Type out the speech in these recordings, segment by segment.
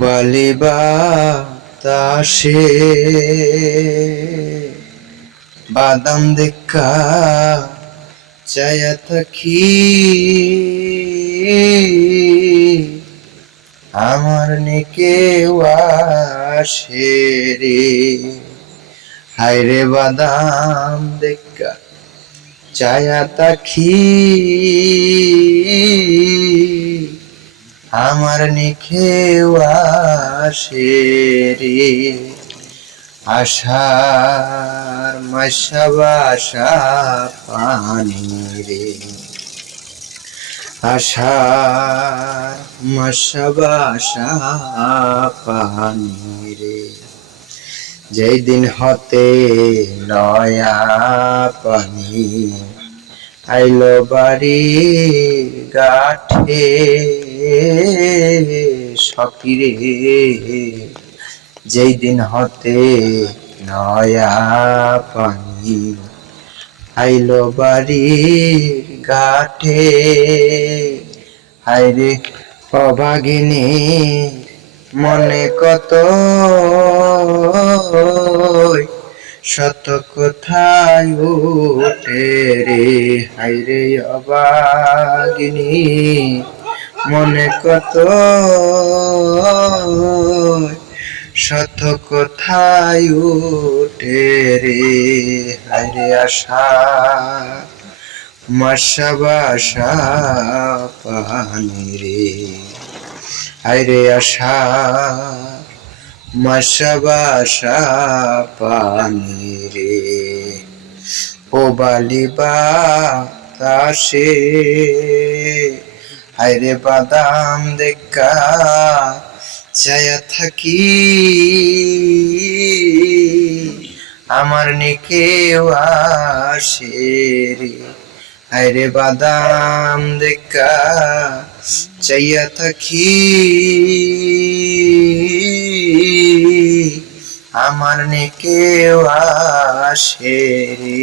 বালি বাতাসে বাদাম দেখা চায়া থাকি আমার নিকে আসে রে। হায়রে বাদাম দেখা চায়া থাকি আমার নিকে আসে রে। আশার মাসা বাসা পানি রে, আশার মাসা বাসা পানি রে। যেই দিন হতে নয়া পানি আইলো বাড়ি গাঠে সকিরে। যেই দিন হতে নয়া পানি আইলো বাড়ির ঘাটে, হায়রে অভাগিনী মনে কত শত কোথায় উঠে রে। হায়রে অভাগিনী মনে কত শত কোথায় উঠে রে। হায়রে আশা মাসা বাসা পানি রে, হায়রে আশা মাসা বাসা পানি রে। ও বালি বাতাসে হায়রে বাদাম দেখা চায়া থাকি আমার নিকে আসে রে। হায়রে বাদাম দেখা চাইয়া থাকি আমার নিকে আসে রে।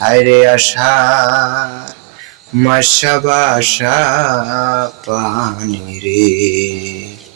হায়রে আশার মাসা বাসা পানি রে।